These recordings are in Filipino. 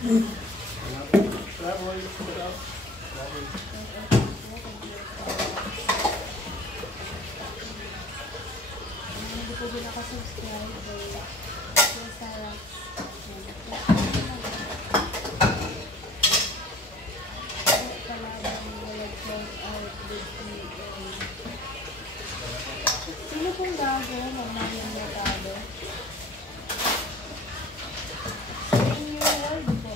Hindi po din nakasubscribe kay Sarah. Sino pong gago? Magmamang matado. In your world po.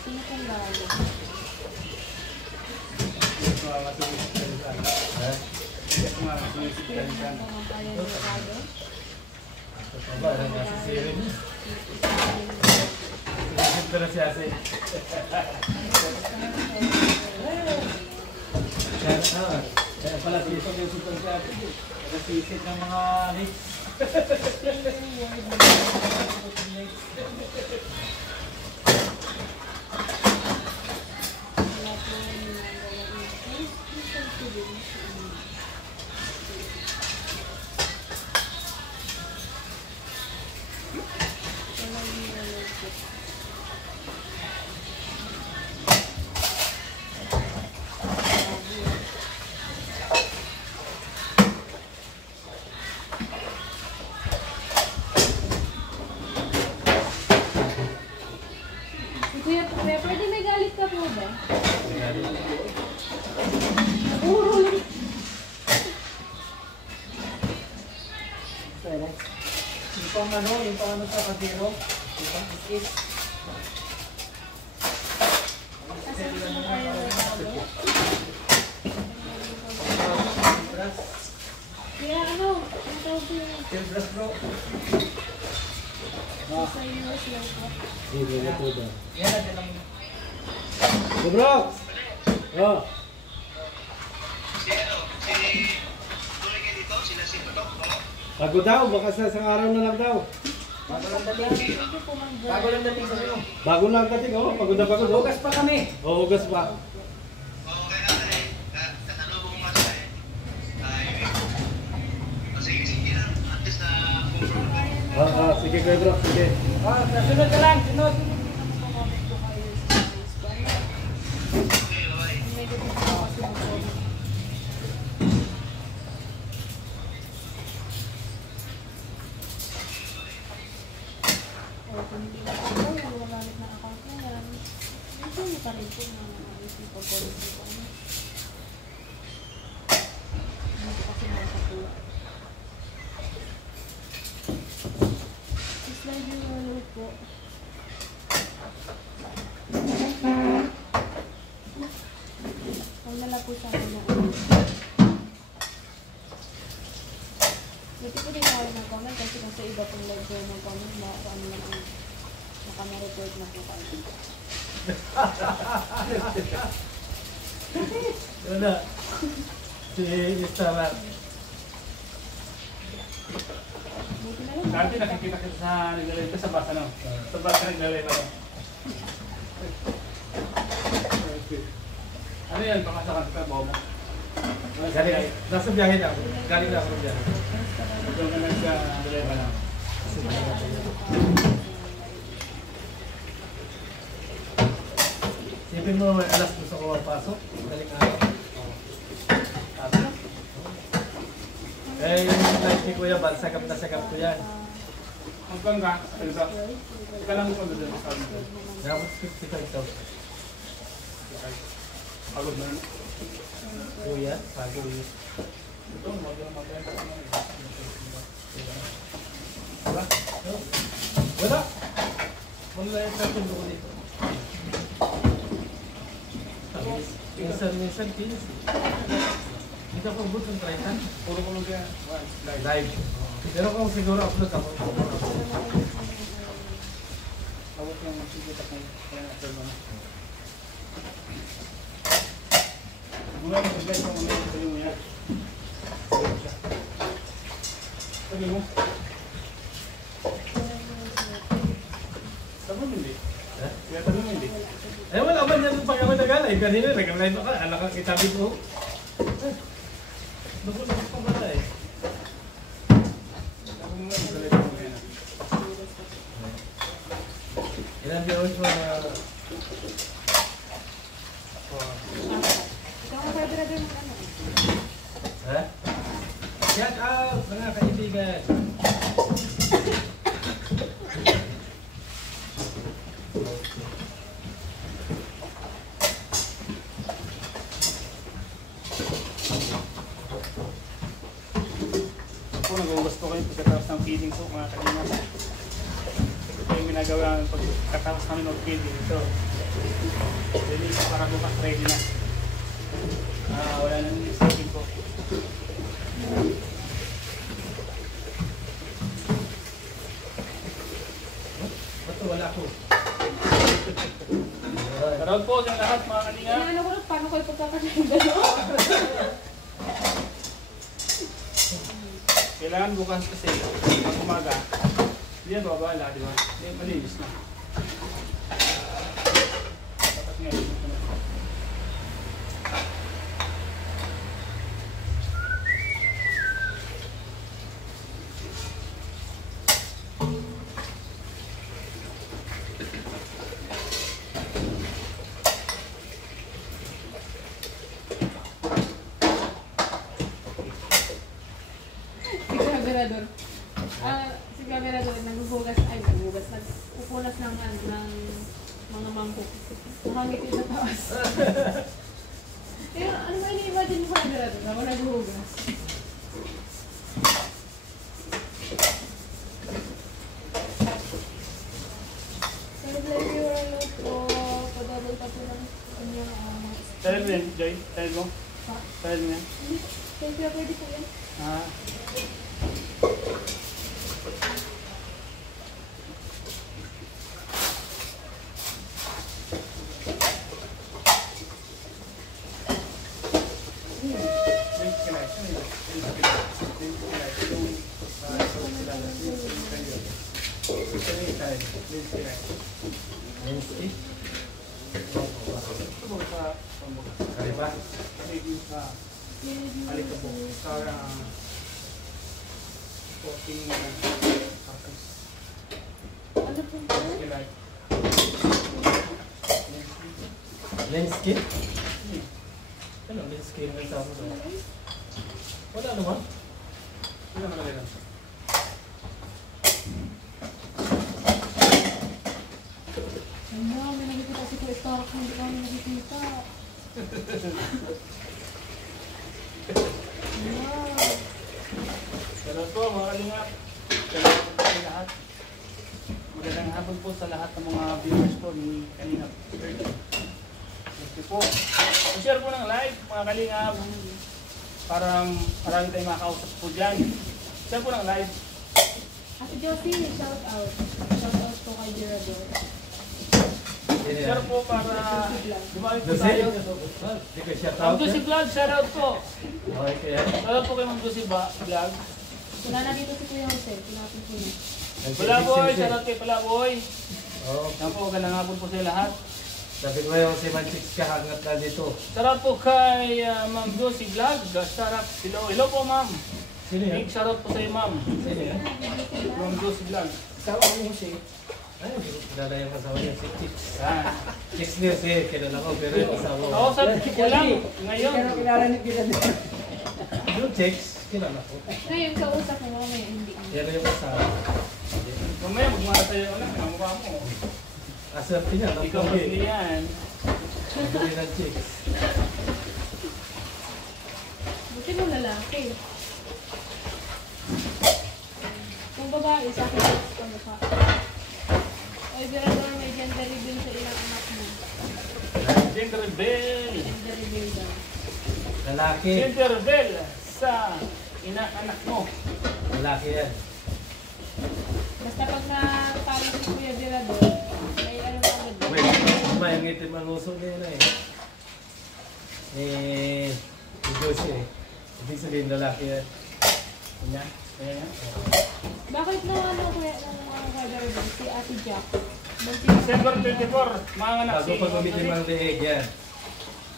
Sino pong gago? Kaya pala sisok yung super si ate. Nagasisit ng mga hits. Kuya, pwede may galit ka po ba? Puro lang. Yung pang ano, sa kasiro. Yung pang is. Kasi gusto mo kayo matado? Kaya ano? Ang tawag ko yun? Silbras bro. Sa US lang po. Hindi na po ba? Yan natin ang... Go bro! Oh! Bago daw, baka sa isang araw na lang daw. Bago lang dating. Bago lang dating sa iyo. Bago lang dating, oh. Pagod na pagod. Hugas pa kami. Oh, hugas pa. Sige kayo bro, sige. Sunod ka lang, sunod. Kung hindi na ako, gumagamit ng account na yan. Ito mo pa rin po na naisip ko po rin po. Hindi ko kasi nakakuha. Slide yung walo po. Huwag nala po sa kanya. Buti po din ako ng comment kasi kung sa iba pong live ko ng comment na ano lang ang nakamaripoid na po kayo. Wala. Si Instagram. Buti na lang. Dati nakikita kita sa naglalay sa bus, ano? Sa bus na naglalay pa. Ano yan? Baka sa kanta mo mo. Galing, nasa biyahe na ako. Galing na ako ng biyahe. Ito na naglalay pa lang. Sipin mo may alas gusto ko magpasok. Galing araw. Sabi na. Eh, yung life ni Kuya Bal, sagap na sagap ko yan. Hanggang ka, ano ba? Ika lang mo doon sa amin. Dapat 55,000. Pagod na rin. Kuya, bago yun. Ito, mag-benta ka na. Wala? Wala! Wala yung sartin ko dito. Minsan, 15. Hindi ako ubod ng 30. Puro ko lang kaya. Live. Pero kung siguro upload ako. Tawag lang magsigit ako. Kaya na-upload mo na. Muna mag-guys mo mga sabi mo yan. Sabi mo? Sabi mo hindi? Kaya sabi mo hindi? Eh wala ba niya pag ako nag-alay? Kanina nag-alay pa ka. Alam ka kitabi ko. Nagulog pa ba tayo? Sabi mo nga, magalit mo yan. nandiyan ko na... Ikaw ang carburetor ng ano? Ha? Shout out mga kaibigan! Ako, nag-uubas po kayo pagkatapos ng feeding po mga kalina. Ito po yung ginagawa namin pagkatapos namin ng feeding. Ito. Release para bukas ready na. Wala nang stocking po. Ba't wala ko? Shoutout po sa lahat mga kalina. Inaano ko lang, paano kayo pagkakasayang gano'n? Kailangan bukas kasi pag umaga, hindi yan babala, di ba? Hindi yan malinis na. Dapat nga yun. Si Gaberador, naghuhugas, nagpupunas ng mga mangkok. Nakangiti sa taas. Pero ano ba ini-imagine mo, Gaberador? Ako naghuhugas. Celebrate your love po. Padabal pa po ng kanyang Tell mo yan, Joy. Tell mo. pa. Tell mo yan. Thank you, pwede po yan. Wednesday? Kalipa? Alikabok. Para coating tapos Ano po po? like Landscape? Ano, landscape na tawag mo? Wala naman. hindi naman nalagay lang. Ano, may nakikita si Kuya Stark, hindi kami nakikita. Wow. Salamat po mga kalingap. Salamat po sa lahat. Magandang hapon po sa lahat ng mga viewers po ni Kalingap. Thank you po. I-share po ng live mga kalingap. Parang marami tayong makakausap po dyan. Share po ng live. Ate Josie, shout out. Shout out po kay Gerador. Share po para dumami po Jose? tayo. Di ka shout Ma'am out? Josie Vlog, shout out po. Okay, kaya. Shout out po kay Ma'am Josie Vlog. Wala na dito si Kuya Jose, pinapin po niya. Palaboy, shout out kay Palaboy. Oo. Yan po, magandang hapon po sa lahat. Sabi ko yung si Manchix kahangat na dito. Shout out po kay Ma'am Josie Vlog. Shout out, hello po ma'am. Sino yan? Big shout out po sa iyo ma'am. Sino yan? Ma'am Josie Vlog. Sawa mo si... Ay, kilala yung asawa niya si Chix. Yan. Chix niya si kilala ko, pero yung asawa ko. Ako sa ko lang ngayon. Yung Chix, kilala ko. Ngayon, kausap mo, mamaya hindi. Yan yung asawa. Mamaya magmana tayo ulit. Ang mukha mo. Aserte niya, Ikaw napuhi. kasi yan. Napuhi ng Chix. Buti mo lalaki. Kung babae, sa akin sa mukha. Oy, Gerador, may gender reveal sa ilang anak mo. Gender rebel. Gender reveal daw. Lalaki. Gender rebel sa anak mo. Lalaki yan. Basta pag natalo si Kuya Gerador, may ano na agad. Wait, may ngitim ang uso niya na eh. Si Jose. Ibig sabihin lalaki yan. Kanya? Kaya yan? Bakit na ano Kuya ng mga Gerador, si Ate Jack? December 24, mga anak Bago pag umitim ang leeg yan.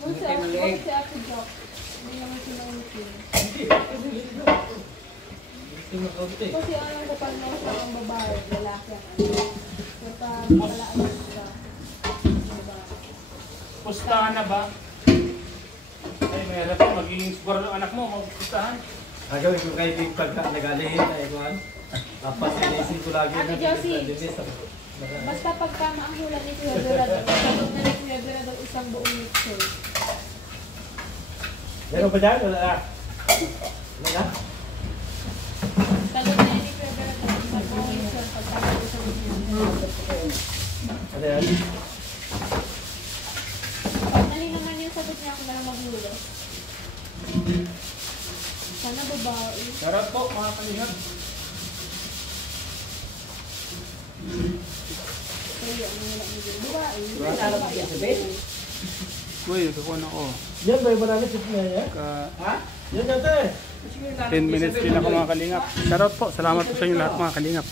Bakit si Ate Jack? Hindi naman sila umitim. Hindi. Umitim ang kaunti. Kasi ang kapal na sa ang babae, lalaki ang ano. Kaya pala ano. Pustahan na ba? Ay, mayroon po. Magiging siguro ng anak mo. Pustahan. Gagawin ko kay Big pagka nag-alihin na ikuhan. Tapos inisin ko lagi Ate Josie. Basta pag tama ang hula ni Kuya Berador, sabog na ni Kuya Berador isang buong mixer. Meron pa dyan? Wala na. Wala na? Sabog na ni Kuya Berador isang buong mixer pag tama ang isang buong mixer. Ano yan? Pag nali naman yung sagot niya ako na lang maghulo. Sana babae. Sarap po mga kalingap. Kaya ano nila mo din. Babae. Uy, kukuha na ko. Yan ba yung marami tip na yan? Ha? Yan yan te! 10 minutes din ako mga kalingap. Shoutout po. Salamat po sa inyo lahat mga kalingap.